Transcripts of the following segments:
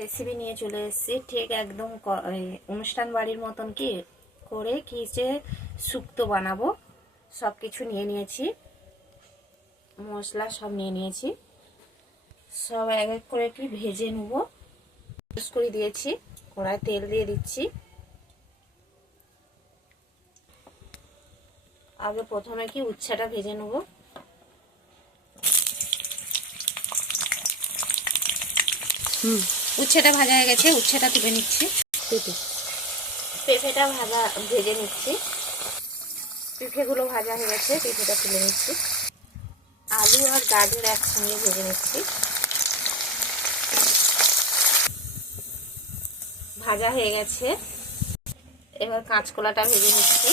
Recipe নিয়ে চলে এসেছি ঠিক একদম অনুষ্ঠান বাড়ির মতন কি করে কি যে শুক্তো বানাবো। সব কিছু নিয়ে নিয়েছি, মশলা সব নিয়ে নিয়েছি, সব এক এক করে কি ভেজে নেব। ইউজ করে দিয়েছি, কড়ায় তেল দিয়ে দিচ্ছি। আগে প্রথমে কি উচ্ছেটা ভেজে নেব। উচ্ছেটা ভাজা হয়ে গেছে, উচ্ছেটা তুলে নিচ্ছি। পেঁপেটা ভেজে নিচ্ছি। পেঁপেগুলো ভাজা হয়ে গেছে, পেঁপেটা তুলে নিচ্ছি। আলু আর গাজর একসঙ্গে ভেজে নিচ্ছি। ভাজা হয়ে গেছে, এবার কাঁচকলাটা ভেজে নিচ্ছি।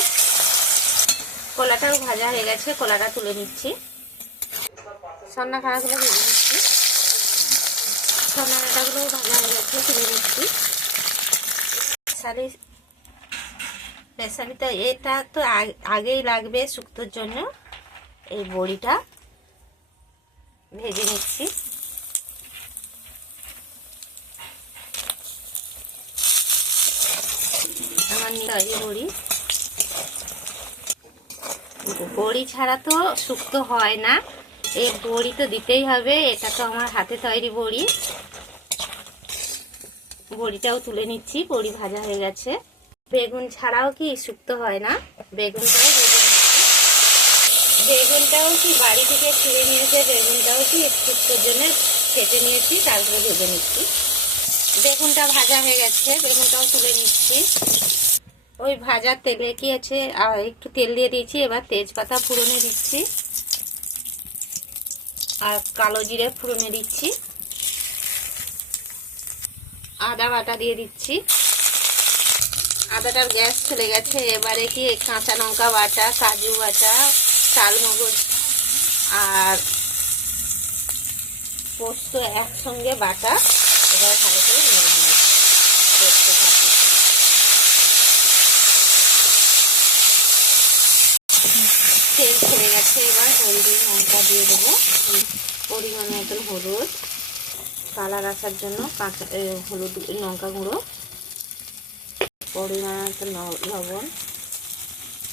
কলাটাও ভাজা হয়ে গেছে, কলাটা তুলে নিচ্ছি। সন্না খাড়াগুলো ভেজে নিচ্ছি। সন্না ডাঁটাগুলো ভাজা হয়ে গেছে, তুলে নিচ্ছি। রেসিপিটা এটা তো আগেই লাগবে শুক্তোর জন্য। এই বড়িটা ভেজে নিচ্ছি। আমার তৈরি বড়ি ছাড়া তো শুক্তো হয় না, এই বড়ি তো দিতেই হবে। এটা তো আমার হাতে তৈরি বড়ি। বড়িটাও তুলে নিচ্ছি, বড়ি ভাজা হয়ে গেছে। বেগুন ছাড়াও কি শুক্তো হয় না, বেগুনটাও ভেজে নিচ্ছি। বেগুনটাও কি বাড়ি থেকে ছিঁড়ে নিয়েছে, বেগুনটাও কি শুক্তোর জন্য কেটে নিয়েছি, তারপরে ভেজে নিচ্ছি। বেগুনটা ভাজা হয়ে গেছে, বেগুনটাও তুলে নিচ্ছি। ওই ভাজা তেলে কি আছে, একটু তেল দিয়ে দিয়েছি। এবার তেজপাতা ফোড়নে দিচ্ছি আর কালো জিরে ফোড়নে দিচ্ছি। আদা বাটা দিয়ে দিচ্ছি। আদাটার গ্যাস চলে গেছে। এবারে কি কাঁচা লঙ্কা বাটা, কাজু বাটা, চালমগজ আর পোস্ত একসঙ্গে বাটা। এবার ভালো করে নেড়ে করতে থাকি। তেল ছেড়ে গেছে, এবার হলুদ লঙ্কা দিয়ে দেবো। পরিমাণ মতন হলুদ, কালার আসার জন্য কাঁচা হলুদ লঙ্কা গুঁড়ো, পরিমাণ মতন লবণ।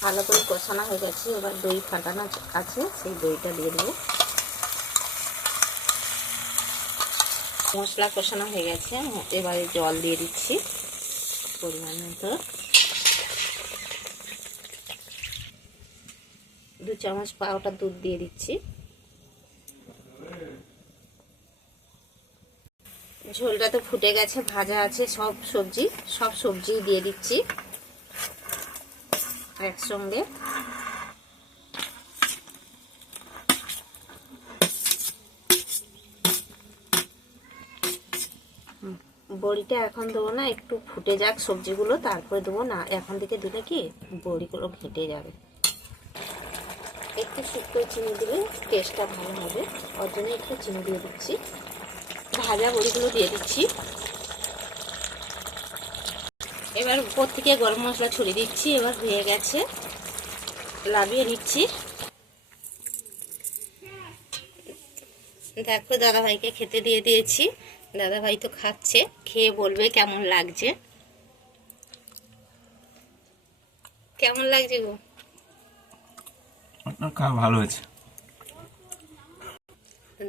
ভালো করে কষানো হয়ে গেছে। এবার দই ফাটানো আছে, সেই দইটা দিয়ে দেবো। মশলা কষানো হয়ে গেছে, এবারে জল দিয়ে দিচ্ছি পরিমাণ মতো। 2 চামচ পাউডার দুধ দিয়ে দিচ্ছি। ঝোলটা তো ফুটে গেছে, ভাজা আছে সব সবজি দিয়ে দিচ্ছি একসঙ্গে। বড়িটা এখন দেবো না, একটু ফুটে যাক সবজিগুলো, তারপরে দেবো। না এখন থেকে দিলে কি বড়িগুলো ঘেটে যাবে। একটু শুকনো চিনি দিলে টেস্টটা ভালো হবে, ওর জন্য একটু চিনি দিয়ে দিচ্ছি। ভাজা বড়িগুলো দিয়ে দিচ্ছি। এবার উপর থেকে গরম মশলা ছড়িয়ে দিচ্ছি। এবার হয়ে গেছে, লাভিয়ে নিচ্ছি। দেখো দাদাভাইকে খেতে দিয়ে দিয়েছি। দাদাভাই তো খাচ্ছে, খেয়ে বলবে কেমন লাগছে। কেমন লাগছে গো? খাওয়া ভালো হয়েছে।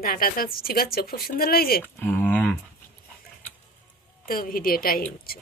ডাঁটাটা চিবাচ্ছ, খুব সুন্দর লাগছে। তো ভিডিওটা এই হচ্ছে।